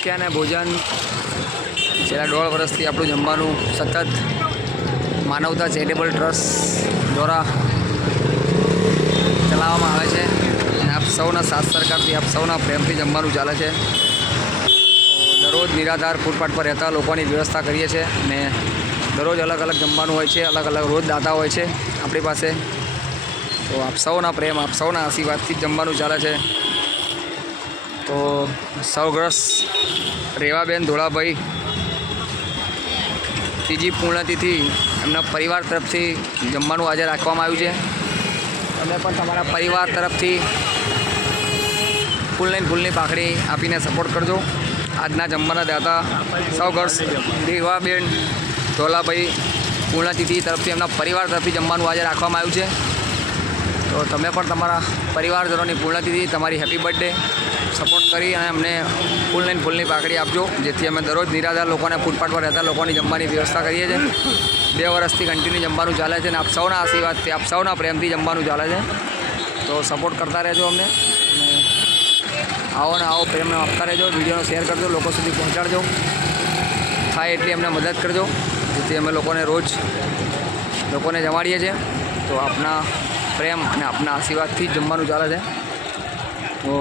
સ્વાસ્થ્ય અને ભોજન છેલ્લા 1.5 વર્ષથી આપણું જમવાનું સતત માનવતા ચેરિટેબલ ટ્રસ્ટ દ્વારા ચલાવવામાં આવે છે અને આપ સૌના સાથ સરકારથી આપ સૌના પ્રેમથી જમવાનું ચાલે છે. દરરોજ નિરાધાર ફૂટપાથ પર રહેતા લોકોની વ્યવસ્થા કરીએ છીએ અને દરરોજ અલગ અલગ જમવાનું હોય છે, અલગ અલગ રોજ દાતા હોય છે આપણી પાસે. તો આપ સૌના પ્રેમ, આપ સૌના આશીર્વાદથી જ જમવાનું ચાલે છે. તો સૌગ્રસ્ત રેવાબેન ધોળાભાઈ ત્રીજી પૂર્ણતિથિ એમના પરિવાર તરફથી જમવાનું આજે રાખવામાં આવ્યું છે. તમે પણ તમારા પરિવાર તરફથી ફૂલની પાકડી આપીને સપોર્ટ કરજો. આજના જમવાના દાતા સૌગ્રસ્ત રેવાબેન ધોળાભાઈ પૂર્ણતિથિ તરફથી એમના પરિવાર તરફથી જમવાનું આજે રાખવામાં આવ્યું છે. તો તમે પણ તમારા પરિવારજનોની પૂર્ણતિથિ, તમારી હેપી બર્થડે સપોર્ટ કરી અને અમને ફૂલની પાકડી આપજો, જેથી અમે દરરોજ નિરાધાર લોકોને ફૂટપાથ પર રહેતા લોકોની જમવાની વ્યવસ્થા કરીએ છીએ. 2 વર્ષથી કન્ટિન્યુ જમવાનું ચાલે છે અને આપ સૌના આશીર્વાદથી, આપ સૌના પ્રેમથી જમવાનું ચાલે છે. તો સપોર્ટ કરતા રહેજો અમને અને આવો ને આવો પ્રેમને આપતા રહેજો. વિડીયોનો શેર કરજો, લોકો સુધી પહોંચાડજો. થાય એટલી અમને મદદ કરજો, જેથી અમે રોજ લોકોને જમાડીએ છીએ. તો આપના પ્રેમ અને આપના આશીર્વાદથી જ જમવાનું ચાલે છે. તો